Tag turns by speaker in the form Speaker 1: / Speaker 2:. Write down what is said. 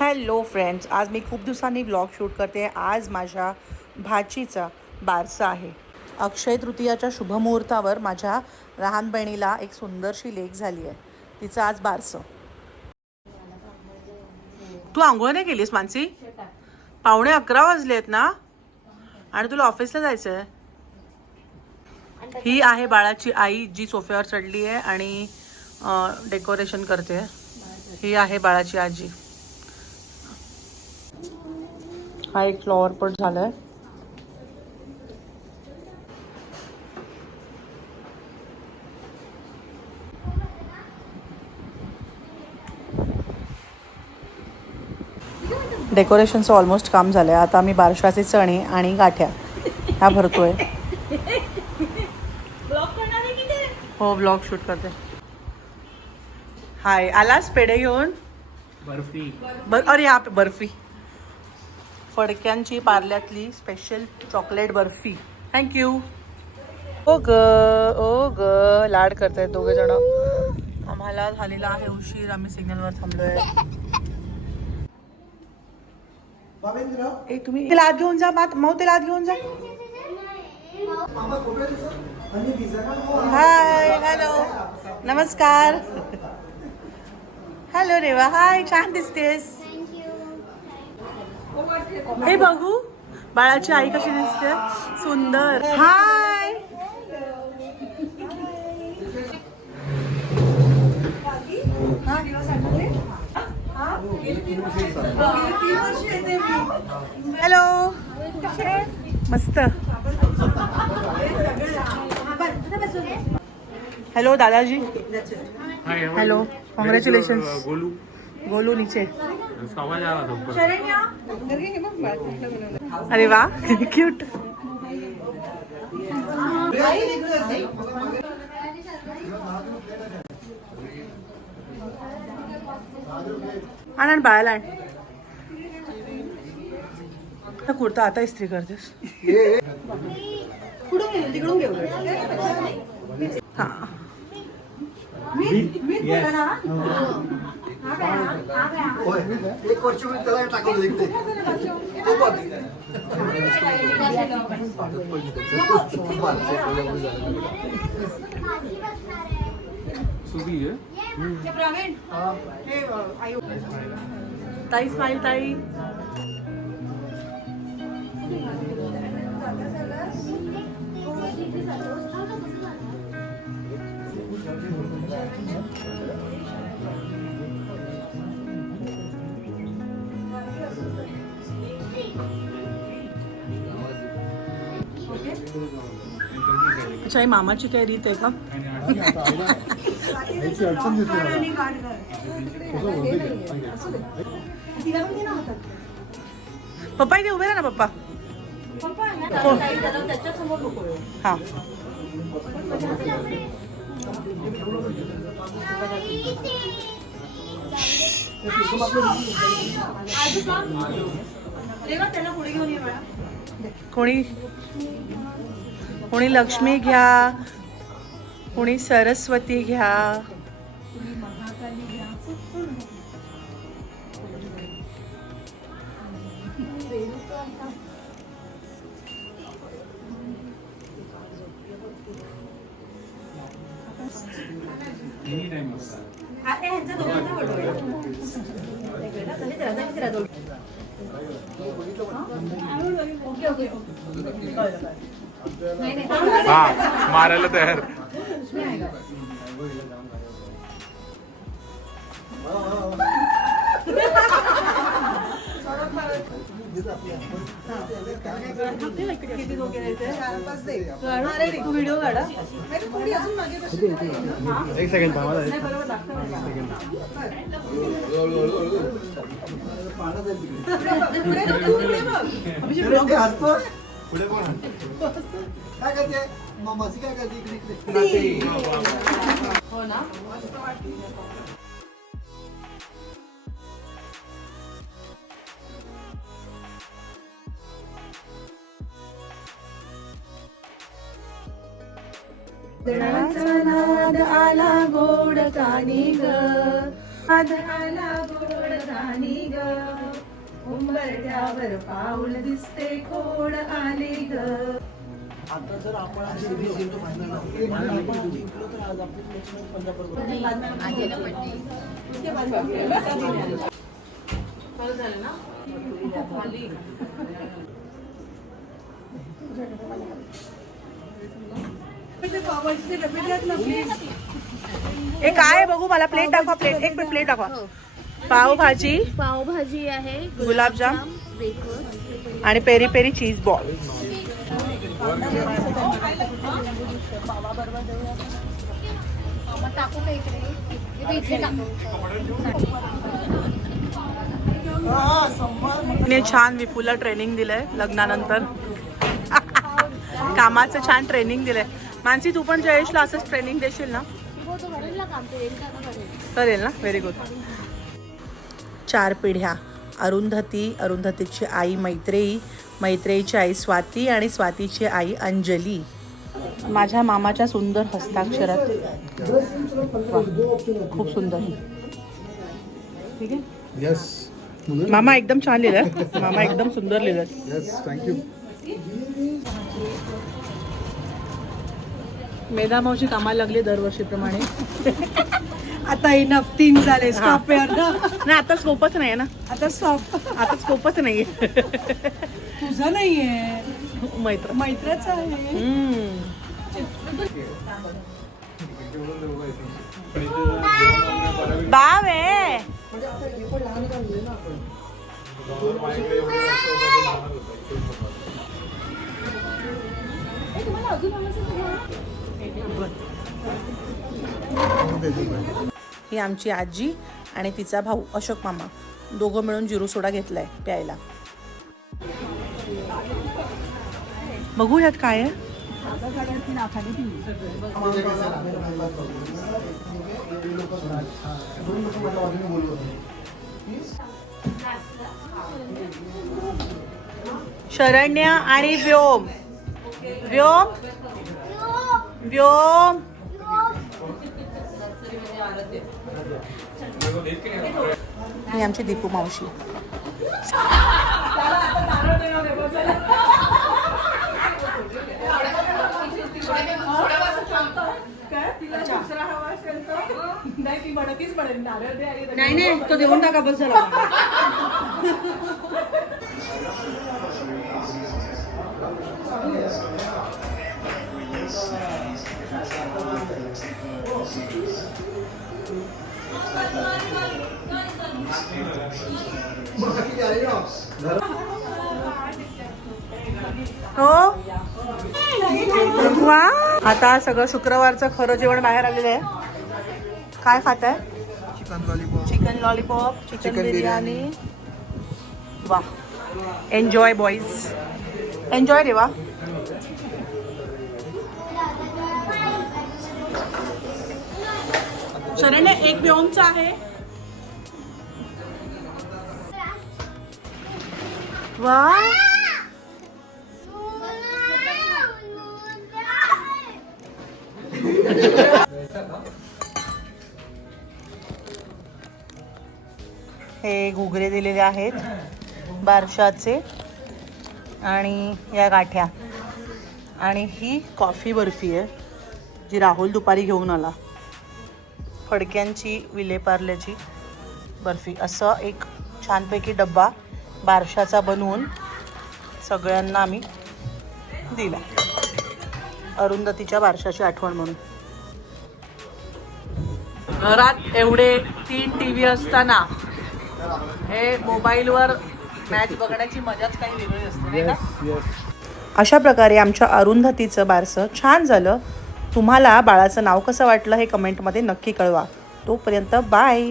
Speaker 1: Hello friends आज मी खूप दिवसांनी ब्लॉग शूट करते. आज माझ्या भाचीचा बारसा आहे. अक्षय तृतीयाच्या शुभमुहूर्तावर माझ्या लहान बहिणीला एक सुंदरशी लेख झाली आहे. तिचं आज बारसं. तू आंघोळ नाही केलीस मानसी? पावणे अकरा वाजले आहेत ना? आणि तुला ऑफिसला जायचं आहे ही आहे बाळाची आई जी सोफ्यावर चढली आहे आणि डेकोरेशन करते. ही आहे बाळाची आजी. हा एक फ्लॉवर पट झालाय. डेकोरेशनचं ऑलमोस्ट काम झालं आहे आता आम्ही बारशाचे चणे आणि गाठ्या ह्या भरतोय. हो ब्लॉग शूट करते. हाय आलास पेढे घेऊन?
Speaker 2: बर्फी.
Speaker 1: बर अरे हा बर्फी. फडक्यांची पार्ल्यातली special chocolate barfi. Thank you ओ ग ओ ग लाड करतायत दोघे जण. आम्हाला झालेला आहे उशीर आम्ही सिग्नलवर थांबलोय. ए तुम्ही ते लाद घेऊन जा मात मऊ ते लाद घेऊन जा. हाय हॅलो नमस्कार. हॅलो रेवा हाय छान दिसतेस. हे बघू. बाळाची आई कशी दिसते? सुंदर. हाय हॅलो मस्त. हॅलो दादाजी. Hello. Congratulations.
Speaker 2: गोलू
Speaker 1: गोलू नीचे. अरे वा क्यूट आण बाळाला आण. आता कुर्ता आता इस्त्री करतेस. हा.
Speaker 3: एक वर्ष मी त्याला टाकलं इकडे तो बघ.
Speaker 2: सुधी आहे
Speaker 1: ताई स्माईल ताई अच्छा ही मामाची काय रीत आहे का? पप्पा इथे उभे ना पप्पा. कोण? हा. कोणी कोणी? लक्ष्मी घ्या कोणी सरस्वती घ्या.
Speaker 2: एनी टाइम हा मारायला तयार.
Speaker 1: व्हिडिओ काढा
Speaker 3: एक सेकंड थांबा पुढे कोण हसतो? काय करते मामाची काय करते इकडे
Speaker 1: हो ना नाद आला गोड कानी ग. नाद आला गोड राणी ग. उंबरठ्यावर पाऊल दिसते कोण आले ग.
Speaker 3: आता जर आपण अशी वीस into final लावली, आणि आपण जिंकलो तर आज आपली next match पंजाबरोबर.
Speaker 1: हे काय आहे बघू मला प्लेट दाखवा प्लेट एक प्लेट दाखवा. पावभाजी.
Speaker 4: पावभाजी आहे
Speaker 1: गुलाबजाम. आणि पेरी पेरी चीज बॉल तिने छान विपुला ट्रेनिंग दिलंय लग्नानंतर. कामाचं छान ट्रेनिंग दिलंय. मानसी तू पण जयेशला असंच ट्रेनिंग देशील ना?
Speaker 4: हो तो करेल ना? काम ते येईल का करेल
Speaker 1: करेल ना व्हेरी गुड चार पिढ्या. अरुंधती अरुंधतीची आई मैत्रेयी मैत्रेयीची आई स्वाती आणि स्वातीची आई अंजली. माझ्या मामाच्या सुंदर हस्ताक्षरात. खूप सुंदर. ठीक आहे?
Speaker 3: Yes.
Speaker 1: मामा एकदम छान लिहिलं मामा एकदम सुंदर लिहिलं. मेधा मावशी कामाला लागली दरवर्षीप्रमाणे.
Speaker 5: आता इनफ तीन झाले स्टॉप ना
Speaker 1: नाही आता स्कोपच नाही आहे ना.
Speaker 5: आता स्टॉप
Speaker 1: आता स्कोपच नाही
Speaker 5: तुझं नाहीये.
Speaker 1: मैत्र.
Speaker 5: मैत्रच आहे.
Speaker 1: बाव आहे. ही आमची आजी आणि तिचा भाऊ अशोक मामा. दोघं मिळून जिरू सोडा घेतलाय प्यायला. बघू यात काय आहे. शरण्य आणि व्योम. व्योम? व्योम ही आमची दीपू मावशी
Speaker 5: नाही नाही तो देऊन टाका बस झाला.
Speaker 1: हो? वा. आता सगळं शुक्रवारचं खरं जेवण बाहेर आलेलं आहे. काय खात आहे?
Speaker 3: Chicken lollipop
Speaker 1: chicken lollipop chicken biryani. वा. एन्जॉय बॉईज एन्जॉय रे वा शरण्य एक व्योमचा आहे. वा हे घुगरे दिलेले आहेत बारशाचे आणि या गाठ्या. आणि ही कॉफी बर्फी आहे जी राहुल दुपारी घेऊन आला. फडक्यांची विलेपार्ल्याची बर्फी. असं एक छानपैकी डब्बा बारशाचा बनवून सगळ्यांना आम्ही दिला. अरुंधतीच्या बारशाची आठवण म्हणून. घरात एवढे तीन टी व्ही असताना हे मोबाईलवर मॅच बघण्याची मजाच काही वेगळी असते अशा प्रकारे आमच्या अरुंधतीचं बारसं छान झालं. तुम्हाला बाळाचं नाव कसं वाटलं हे कमेंटमध्ये नक्की कळवा. तोपर्यंत बाय.